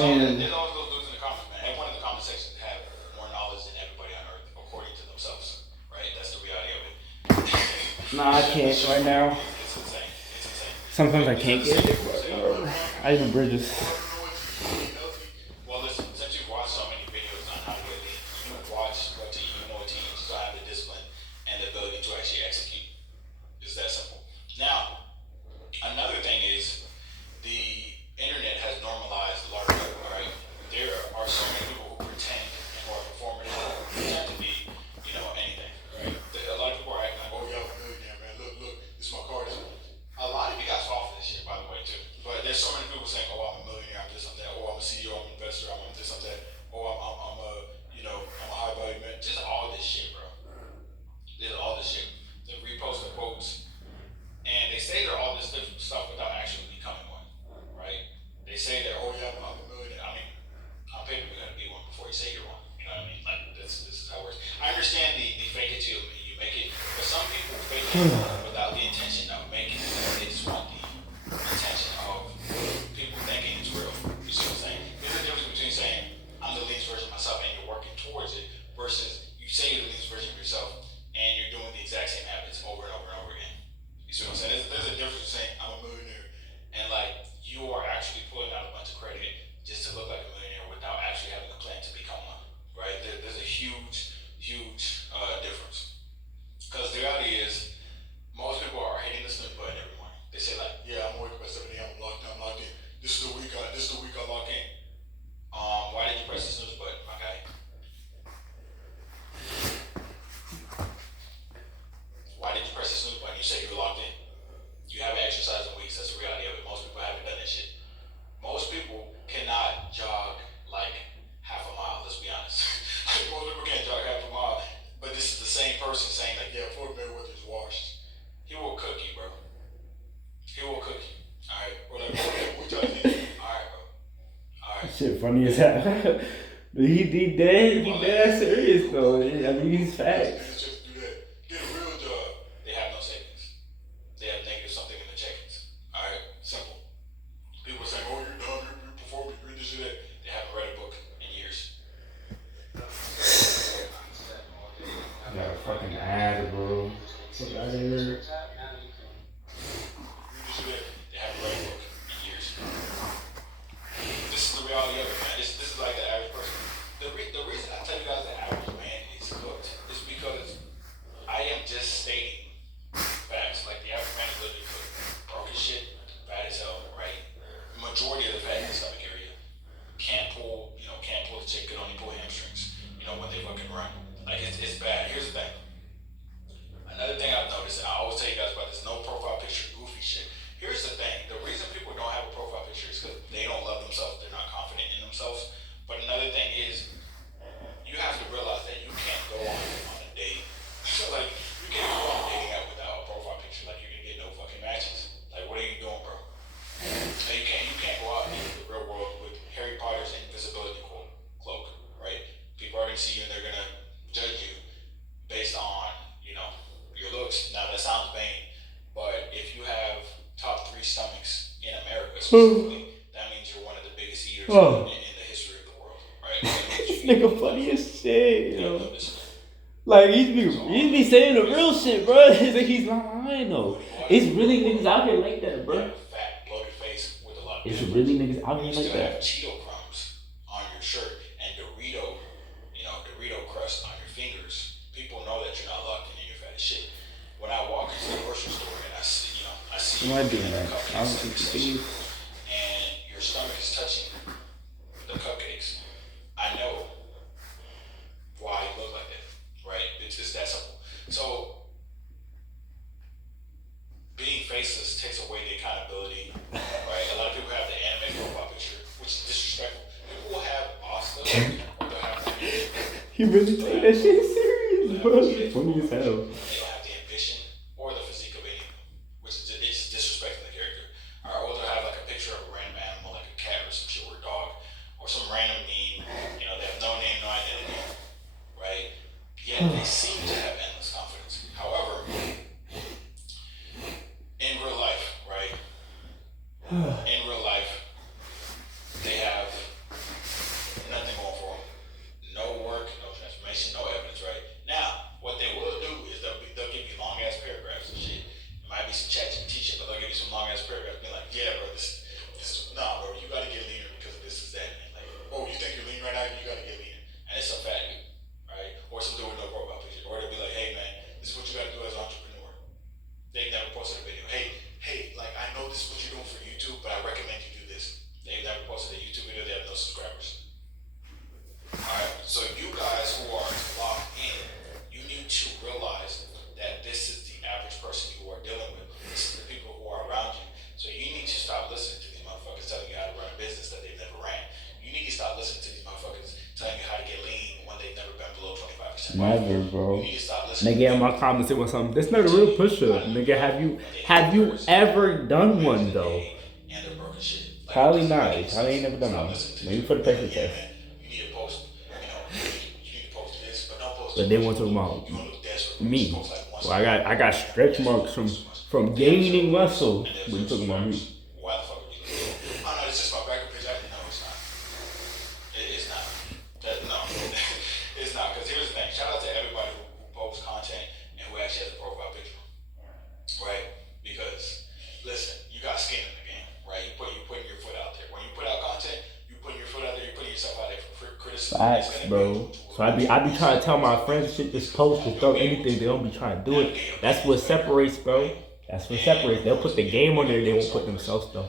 And there's always those dudes in the comments, man. Everyone in the comment section have more knowledge than everybody on earth, according to themselves. Right? That's the reality of it. nah, I can't right now. It's insane. It's insane. Sometimes I These are can't the get same it, people who but say, oh, I even I bridges. don't know what to eat healthy. Well, listen, since you've watched so many videos on how to get lean, you watch what to eat, you know what to eat, you just don't have the discipline and the ability to actually execute. It's that simple. Now, another thing is the internet has normalized large up, all right? There are so many people who pretend and who are performative, who pretend to be, anything, right? A lot of people are acting like, oh, yeah, I'm a millionaire, man. Look, this is my card. A lot of you guys fall for this shit, by the way, too. But there's so many people saying, oh, I'm a millionaire, I'm this, I'm that. Oh, I'm a CEO, I'm an investor, I'm this, I'm that. Oh, I'm a, I'm a high value man. Just all this shit, bro. There's all this shit. They repost the quotes, and they say they're all this different stuff without actually becoming one, right? They say that, oh yeah, I'm a millionaire. I mean, on paper you gotta be one before you say you're one. You know what I mean? Like this is how it works. I understand the fake it till you make it, but some people fake it without the intention of making it. They just want the intention of people thinking it's real. You see what I'm saying? There's a difference between saying I'm the least version of myself and you're working towards it versus you say you're the least version of yourself and you're doing the exact same habits over and over and over again. You see what I'm saying? There's a difference between saying I'm a millionaire and like you are actually pulling out a bunch of credit just to look like a millionaire without actually having a plan to become one. Right? There's a huge, huge difference. Because the reality is, most people are hitting the snooze button every morning. They say like, yeah, I'm waking up at 7 a.m. I'm locked in. This is the week I lock in. Why did you press the snooze button, my guy? Why did you press the snooze button? You said you were locked in. You haven't exercised in weeks. That's the reality of it. Most people haven't done that shit. Most people cannot jog like half a mile. Let's be honest. Most people can't jog half a mile. But this is the same person saying like, yeah, Floyd Mayweather is washed. He will cook you, bro. He will cook you. All right, whatever. All right, bro. All right. Shit funny as hell. he dead serious though. I mean, he's facts. Just do that. Get a real job. They have no savings. They have negative something in the checkings. All right, simple. People say, oh, you're dumb, you're performing, you're this and that. They haven't read a book in years. I got a fucking ad, bro. Fuck out of here. They haven't read a book in years. This is the reality of it, man. This is like the average person. The reason I tell you guys the average man is cooked is because I am just stating facts. Like the average man is literally cooked. Broke as shit, fat as hell, right? Majority of the fat in the stomach area. Can't pull the chick, can only pull hamstrings, when they fucking run. Like it's bad. Here's the thing. Another thing I've noticed, and I always tell you guys about this, no profile picture, goofy shit. Here's the thing. The reason people don't have a profile picture is because they don't love themselves, they're not confident in themselves. But another thing is, you have to realize that you can't go on a date. So like, you can't go on a dating app without a profile picture. Like you're gonna get no fucking matches. Like what are you doing, bro? Like, you can't go out into the real world with Harry Potter's invisibility cloak, right? People are gonna see you and they're gonna judge you based on, your looks. Now that sounds vain, but if you have top 3 stomachs in America specifically, that means you're one of the biggest eaters in the history of the world, right? This nigga funny as shit, yo. Like he be saying the real shit, bro. It's like he's not lying though. It's really niggas out here like that, bro. Fat, bloated face with a lot of It's really niggas out here like that. You still have Cheeto crumbs on your shirt and Dorito crust on your fingers. People know that you're not locked in and you're fat as shit. When I walk into the grocery store and I see Am I doing that? I don't think you do. And your stomach is touching the cupcakes, I know why you look like that, right? It's just that simple. So being faceless takes away the accountability, right? A lot of people have the anime profile picture, which is disrespectful. People will have Asta or they'll have He really take that shit serious, bro. It's funny as hell. They don't have the ambition or the physique of anything, which is it's just disrespecting the character. Or they'll have like a picture of a random animal, like a cat or some shit, or a dog, or some random meme. They have no name, no identity, right? Yet they seem to have endless confidence. However, in real life, right? In real life, they have Never, bro. You need to stop listening. Nigga, in my comments, it was something. That's not a real push-up. Nigga, have you ever done one though? And they're broken shit. Like, Probably not. Probably ain't never done one. Maybe for the paper test. You need to post, you need to post this, but don't post. But they want to talk about You want to look desperate. me. Post like once Well, I got stretch marks from gaining muscle. When you talking about me. Why the fuck are you looking? Oh no, it's just my backup page. No, it's not. It's not. No, it's not. Because here's the thing. Shout out to everybody who posts content and who actually has a profile picture, right? Because listen, you got skin in the game, right? You putting your foot out there. When you put out content, you putting your foot out there. You're putting yourself out there for criticism. Facts, bro. So I be trying to tell my friends shit, just post, just throw anything. They don't be trying to do it. That's what separates, bro. That's what separates. They'll put the game on there. They won't put themselves though.